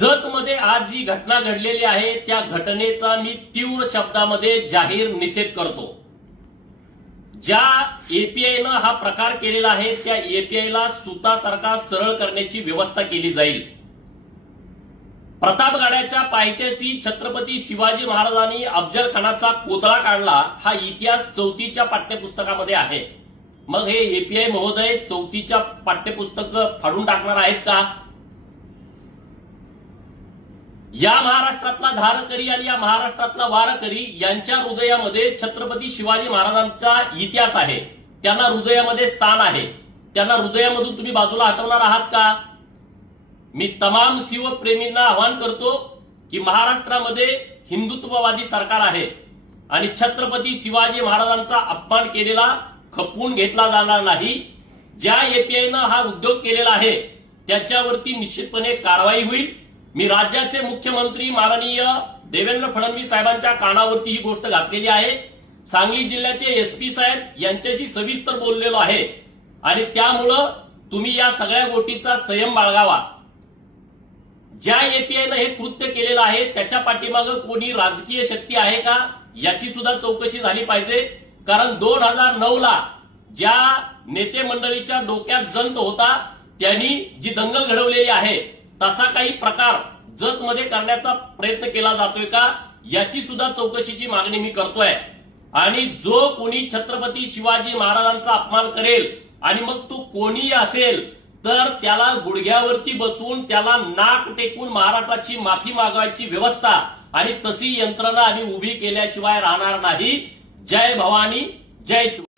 जतमध्ये आज जी घटना घडलेली आहे त्या घटनेचा मी तीव्र शब्दामध्ये जाहीर निषेध करतो ज्या एपीआयनं हा प्रकार केलेला आहे त्या एपीआयला सुतासारखा सरळ करण्याची व्यवस्था केली जाईल प्रतापगडाच्या पायथ्याशी छत्रपती शिवाजी महाराजांनी अफजल खानाचा कोतळा काढला हा इतिहास चौथीच्या पाठ्यपुस्तकामध्ये आहे मग हे एपीआय महोदय चौथीच्या पाठ्यपुस्तक फाडून टाकणार आहेत का या महाराष्ट्रातला धारकरी आणि या महाराष्ट्रातला वारकरी यांच्या हृदयामध्ये छत्रपती शिवाजी महाराजांचा इतिहास आहे त्यांना हृदयामध्ये स्थान आहे त्यांना हृदयामधून तुम्ही बाजूला हटवणार आहात का मी तमाम शिवप्रेमींना आवाहन करतो की महाराष्ट्रामध्ये हिंदुत्ववादी सरकार आहे आणि छत्रपती शिवाजी महाराजांचा अपमान केलेला खपवून घेतला जाणार नाही ज्या एपीआयनं हा उद्योग केलेला आहे त्याच्यावरती निश्चितपणे कारवाई होईल मी राज्याचे मुख्यमंत्री माननीय देवेंद्र फडणवीस साहेबांच्या कानावरती ही गोष्ट घातलेली आहे सांगली जिल्ह्याचे एसपी साहेब यांच्याशी सविस्तर बोललेलो आहे आणि त्यामुळं तुम्ही या सगळ्या गोष्टीचा संयम बाळगावा ज्या एपीआयनं हे कृत्य केलेलं आहे त्याच्या पाठीमागं कोणी राजकीय शक्ती आहे का याची सुद्धा चौकशी झाली पाहिजे कारण दोन हजार नऊ ला ज्या नेते मंडळीच्या डोक्यात जंत होता त्यांनी जी दंगल घडवलेली आहे तसा काही प्रकार जत मध्ये करण्याचा प्रयत्न केला जातोय का याची सुद्धा चौकशीची मागणी मी करतोय आणि जो कोणी छत्रपती शिवाजी महाराजांचा अपमान करेल आणि मग तो कोणी असेल तर त्याला गुडघ्यावरती बसून त्याला नाक टेकून महाराष्ट्राची माफी मागवायची व्यवस्था आणि तशी यंत्रणा आम्ही उभी केल्याशिवाय राहणार नाही जय भवानी जय शिवाय